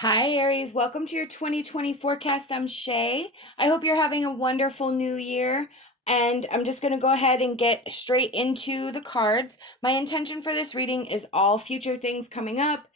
Hi, Aries. Welcome to your 2020 forecast. I'm SHAE. I hope you're having a wonderful new year. And I'm just going to go ahead and get straight into the cards. My intention for this reading is all future things coming up,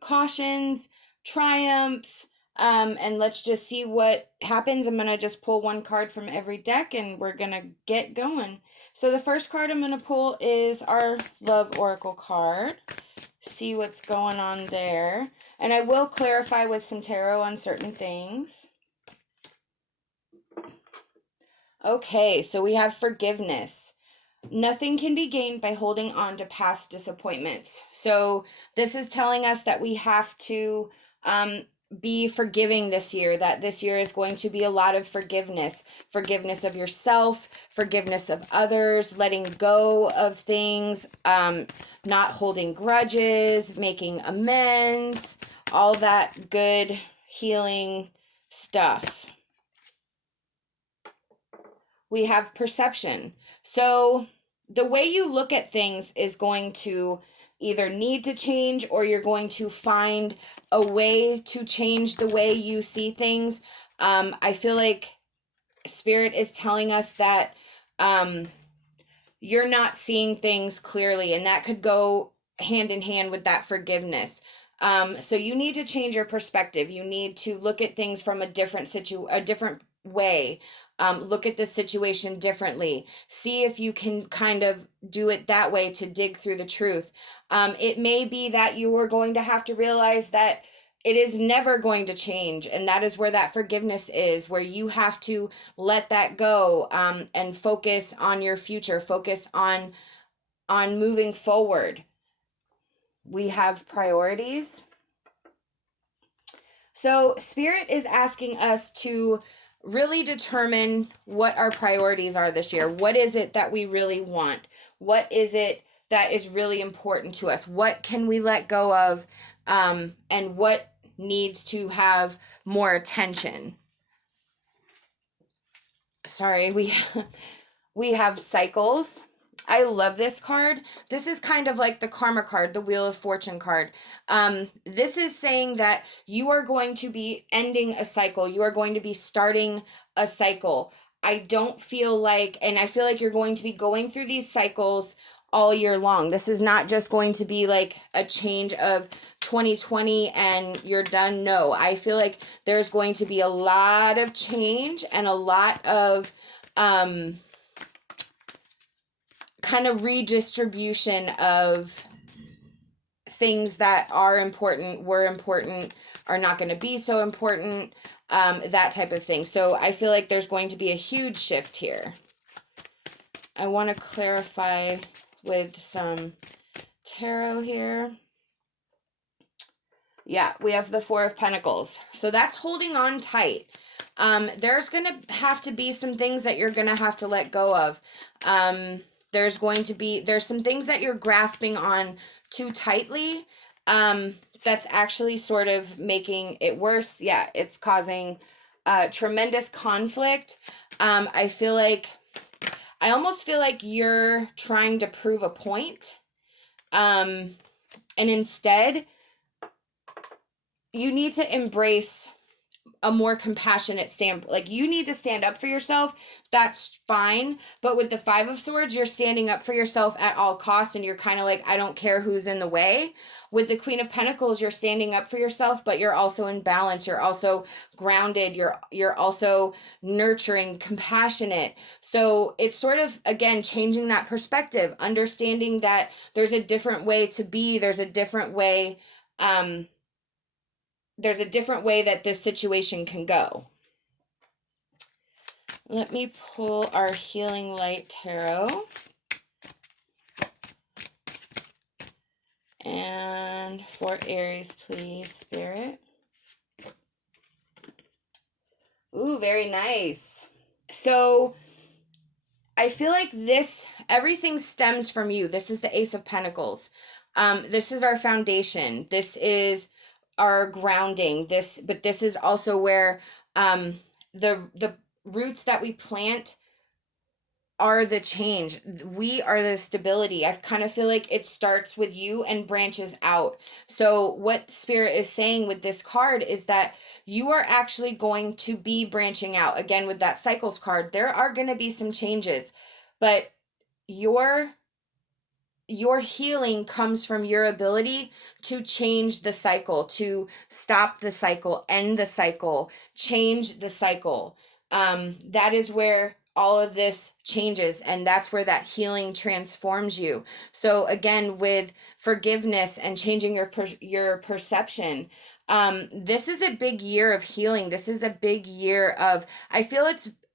cautions, triumphs, and let's just see what happens. I'm going to just pull one card from every deck and we're going to get going. So the first card I'm going to pull is our Love Oracle card. See what's going on there. And I will clarify with some tarot on certain things. Okay, so we have forgiveness. Nothing can be gained by holding on to past disappointments. So this is telling us that we have to be forgiving this year, that this year is going to be a lot of forgiveness. Forgiveness of yourself, forgiveness of others, letting go of things, not holding grudges, making amends, all that good healing stuff. We have perception. So the way you look at things is going to either need to change or you're going to find a way to change the way you see things. I feel like Spirit is telling us that you're not seeing things clearly, and that could go hand in hand with that forgiveness. So you need to change your perspective. You need to look at things from a different way. Look at the situation differently. See if you can kind of do it that way to dig through the truth. It may be that you are going to have to realize that it is never going to change, and that is where that forgiveness is, where you have to let that go, and focus on your future, focus on moving forward. We have priorities. So Spirit is asking us to really determine what our priorities are this year. What is it that we really want? What is it that is really important to us? What can we let go of? And what needs to have more attention? Sorry, we have cycles. I love this card. This is kind of like the karma card, the Wheel of Fortune card. This is saying that you are going to be ending a cycle. You are going to be starting a cycle. I don't feel like, and I feel like you're going to be going through these cycles all year long. This is not just going to be like a change of 2020 and you're done. No, I feel like there's going to be a lot of change and a lot of kind of redistribution of things that are important, were important, are not going to be so important, that type of thing. So I feel like there's going to be a huge shift here. I want to clarify with some tarot here. Yeah, we have the Four of Pentacles. So that's holding on tight. There's going to have to be some things that you're going to have to let go of. There's some things that you're grasping on too tightly. That's actually sort of making it worse. Yeah, it's causing tremendous conflict. I almost feel like you're trying to prove a point. And instead, you need to embrace a more compassionate stand. Like, you need to stand up for yourself. That's fine. But with the Five of Swords, you're standing up for yourself at all costs, and you're kind of like, I don't care who's in the way. With the Queen of Pentacles, you're standing up for yourself, but you're also in balance. You're also grounded. You're also nurturing, compassionate. So it's sort of, again, changing that perspective, understanding that there's a different way to be. There's a different way, that this situation can go. Let me pull our Healing Light Tarot. And for Aries, please, Spirit. Ooh, very nice. So I feel like everything stems from you. This is the Ace of Pentacles. This is our foundation. This is our grounding. But this is also where the roots that we plant are the change. We are the stability. I kind of feel like it starts with you and branches out. So what Spirit is saying with this card is that you are actually going to be branching out. Again, with that cycles card, there are going to be some changes, but your healing comes from your ability to change the cycle, to stop the cycle, end the cycle, change the cycle. That is where all of this changes, and that's where that healing transforms you. So again, with forgiveness and changing your perception, this is a big year of healing. This is a big year of, I feel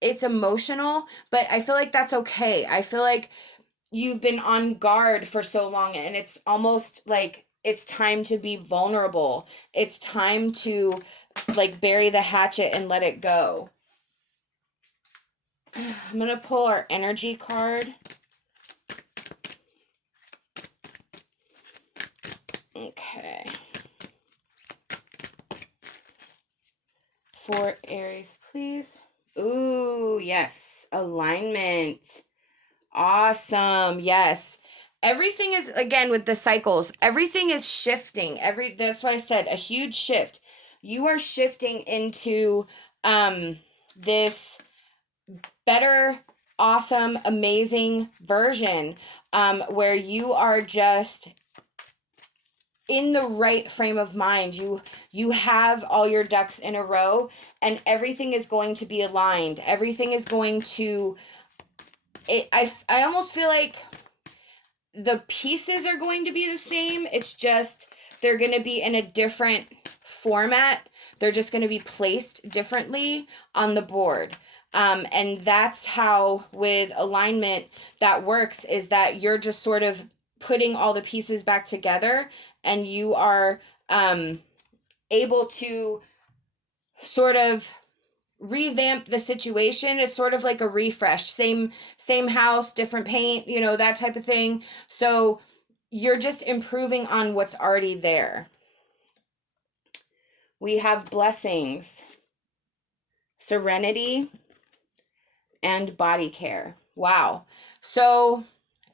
it's emotional, but I feel like that's okay. I feel like you've been on guard for so long, and it's almost like it's time to be vulnerable. It's time to like bury the hatchet and let it go. I'm going to pull our energy card. Okay. For Aries, please. Ooh, yes. Alignment. Awesome. Yes. Everything is, again, with the cycles, everything is shifting. That's why I said a huge shift. You are shifting into this better, awesome, amazing version where you are just in the right frame of mind. You have all your ducks in a row, and everything is going to be aligned. Everything is going to I almost feel like the pieces are going to be the same. It's just they're going to be in a different format. They're just going to be placed differently on the board. And that's how with alignment that works, is that you're just sort of putting all the pieces back together, and you are able to sort of revamp the situation. It's sort of like a refresh, same house, different paint, that type of thing. So you're just improving on what's already there. We have blessings, serenity, and body care. Wow. So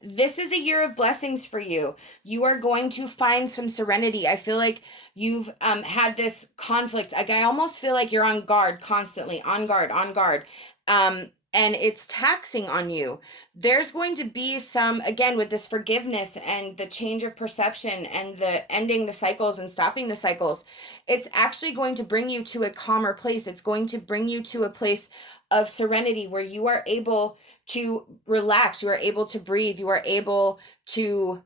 this is a year of blessings for you. You are going to find some serenity. I feel like you've had this conflict. Like, I almost feel like you're on guard constantly, on guard. And it's taxing on you. There's going to be some, again, with this forgiveness and the change of perception and the ending the cycles and stopping the cycles, it's actually going to bring you to a calmer place. It's going to bring you to a place of serenity where you are able to relax, you are able to breathe, you are able to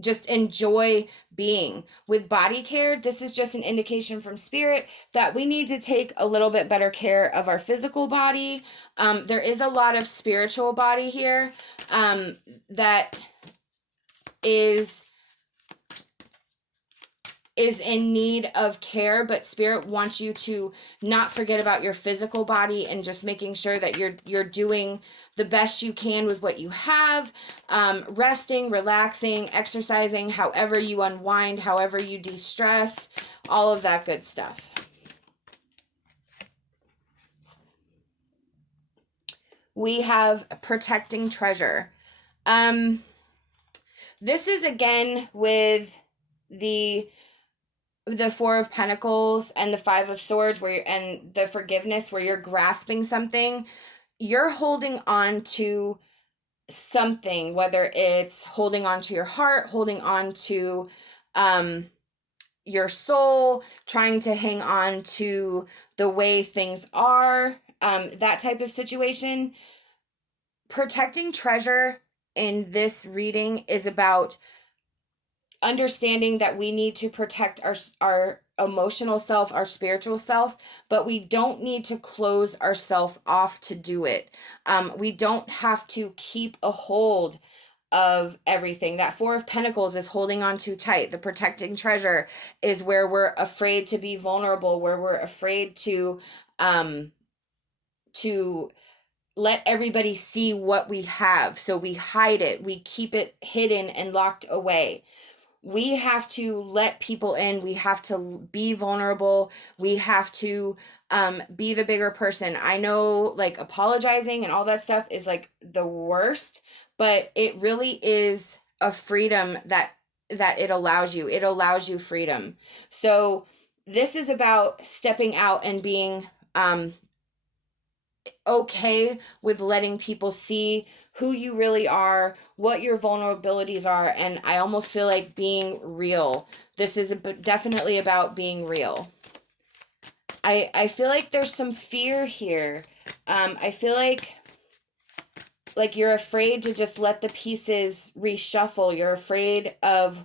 just enjoy being. With body care, this is just an indication from Spirit that we need to take a little bit better care of our physical body. There is a lot of spiritual body here that is in need of care, but Spirit wants you to not forget about your physical body and just making sure that you're doing the best you can with what you have, resting, relaxing, exercising, however you unwind, however you de-stress, all of that good stuff. We have protecting treasure. This is again with the Four of Pentacles and the Five of Swords, and the forgiveness, where you're grasping something. You're holding on to something, whether it's holding on to your heart, holding on to your soul, trying to hang on to the way things are, that type of situation. Protecting treasure in this reading is about understanding that we need to protect our emotional self, our spiritual self, but we don't need to close ourselves off to do it. We don't have to keep a hold of everything. That Four of Pentacles is holding on too tight. The protecting treasure is where we're afraid to be vulnerable, where we're afraid to let everybody see what we have. So we hide it. We keep it hidden and locked away. we have to let people in. We have to be vulnerable. We have to be the bigger person. I know like apologizing and all that stuff is like the worst, but it really is a freedom that it allows you. It allows you freedom. So this is about stepping out and being okay with letting people see who you really are, what your vulnerabilities are, and I almost feel like being real. This is definitely about being real. I feel like there's some fear here. I feel like you're afraid to just let the pieces reshuffle. You're afraid of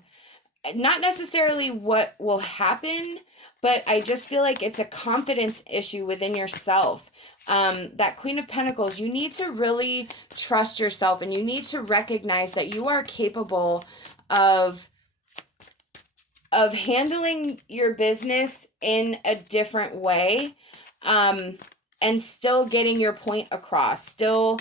not necessarily what will happen, but I just feel like it's a confidence issue within yourself. That Queen of Pentacles, you need to really trust yourself, and you need to recognize that you are capable of handling your business in a different way, and still getting your point across, still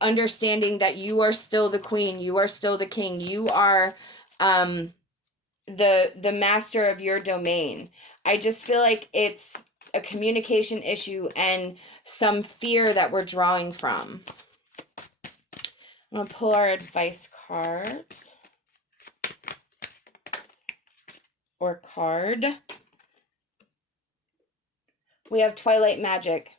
understanding that you are still the queen, you are still the king, you are the master of your domain. I just feel like it's a communication issue and some fear that we're drawing from. I'm going to pull our advice cards. Or card. We have Twilight Magic.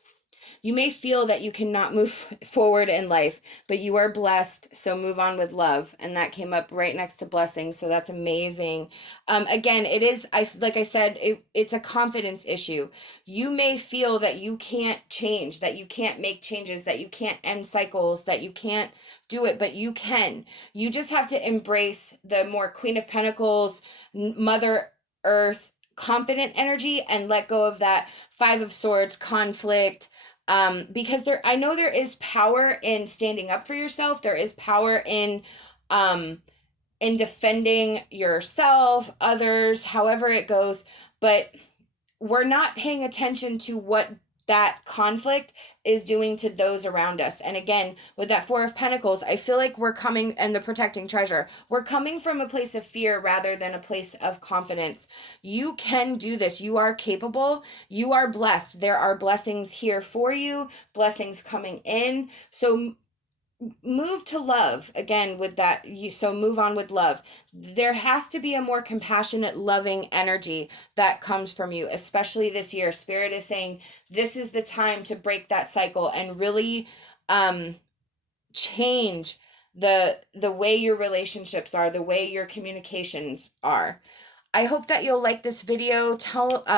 You may feel that you cannot move forward in life, but you are blessed, so move on with love. And that came up right next to blessings, so that's amazing. Again, it is, like I said, it's a confidence issue. You may feel that you can't change, that you can't make changes, that you can't end cycles, that you can't do it, but you can. You just have to embrace the more Queen of Pentacles, Mother Earth, confident energy, and let go of that Five of Swords, conflict, because I know there is power in standing up for yourself. There is power in defending yourself, others, however it goes, but we're not paying attention to what that conflict is doing to those around us. And again, with that Four of Pentacles, I feel like we're coming, and the protecting treasure, we're coming from a place of fear rather than a place of confidence. You can do this. You are capable. You are blessed. There are blessings here for you, blessings coming in. So move to love again with that. So move on with love. There has to be a more compassionate, loving energy that comes from you, especially this year. Spirit is saying this is the time to break that cycle and really change the way your relationships are, the way your communications are. I hope that you'll like this video.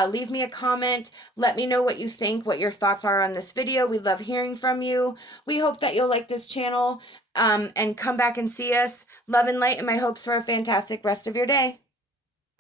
Leave me a comment. Let me know what you think, what your thoughts are on this video. We love hearing from you. We hope that you'll like this channel and come back and see us. Love and light, and my hopes for a fantastic rest of your day.